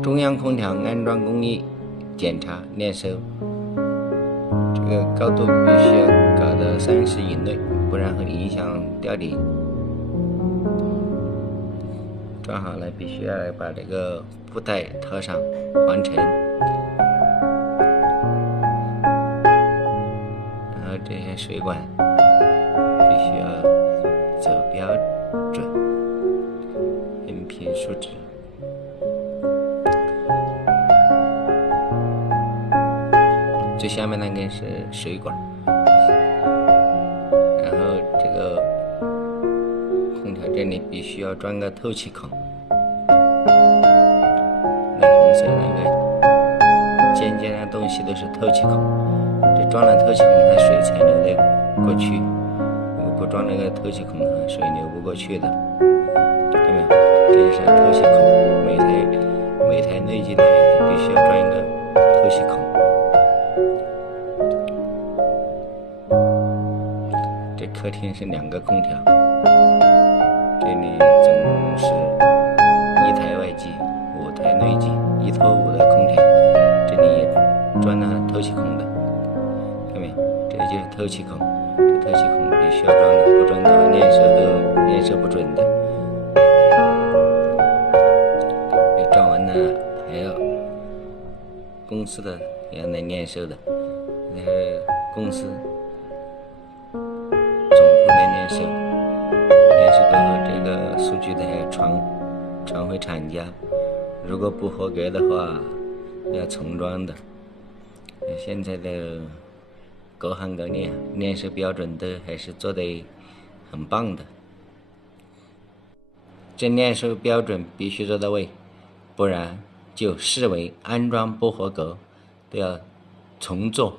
中央空调安装工艺检查验收，这个高度必须要搞到30以内，不然会影响吊顶。装好了，必须要把这个布袋套上，完成。然后这些水管必须要走标准，横平竖直。最下面那根是水管，然后这个空调这里必须要装个透气孔，那红色那个尖尖的东西都是透气孔，这装了透气孔，它水才流得过去。如果不装那个透气孔，水流不过去的。看到没有？这就是透气孔，每台内机那里都必须要装一个透气孔。这客厅是2个空调，这里总共是1台外机，5台内机，1拖5的空调，这里也装了透气孔的，看到没有？这就是透气孔，这透气孔必须要装的，不装的话验收不准的。你装完了还要公司的也要来验收的，那是公司验收过后，这个数据还要传回厂家，如果不合格的话要重装的。现在的各行各业验收标准都还是做得很棒的，这验收标准必须做到位，不然就视为安装不合格，都要重做。